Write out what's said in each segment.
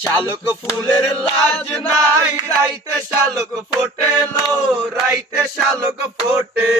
শালুক ফুলের লাজ নাই রাইতে শালুক ফোটেলো রাইতে শালুক ফোটে।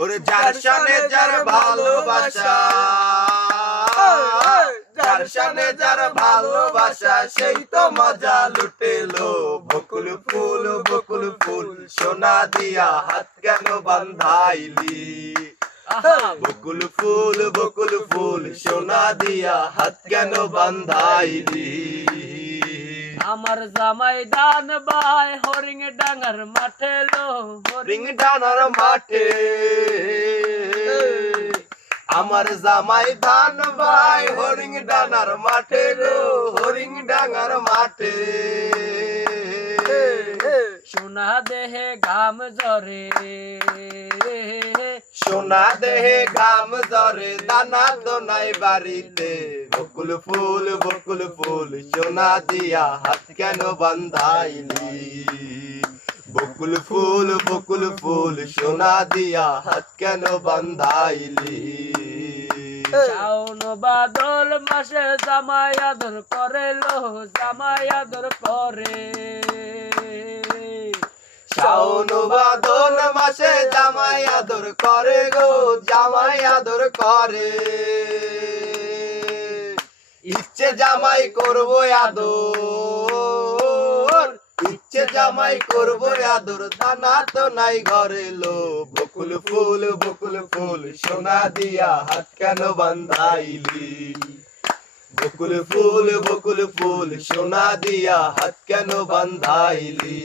ওরে যার সানে যার ভালোবাসা যার সানে যার ভালোবাসা সেই তো মজা লুটেলো। বকুল ফুল বকুল ফুল সোনা দিয়া হাত কেন বান্ধাইলি? বকুল ফুল বকুল ফুল সোনা দিয়া হাত কেন বান্ধাইলি আমার জামাই দান বাই হরিং ডাঙ্গার মাঠে লো রিং ডানার মাঠে। আমার জামাই ধান ভাই হরিং ডানার মাঠে গো হরিং ডাঙার মাঠে। গাম জরে সোনা দেহে গাম জরে দানা তো নাই বাড়িতে। বকুল ফুল বকুল ফুল সোনা দিয়া হাত কেন বান্ধাইলি? বকুল ফুল বকুল ফুল সোনা দিয়া হাত কেন বান্ধাইলি? শাওন বাদল মাসে জামাই আদর করে লো জামাই আদর করে। শাওন বাদন মাসে জামাই আদর করে গো, জামাই আদর করে। ইচ্ছে জামাই করব আদর, ইচ্ছে জামাই করব আদর, দানা তো নাই ঘরে লো বকুল ফুল বকুল ফুল, সোনা দিয়া হাত কেন বান্ধাইলি? বকুল ফুল বকুল ফুল, সোনা দিয়া হাত কেন বান্ধাইলি?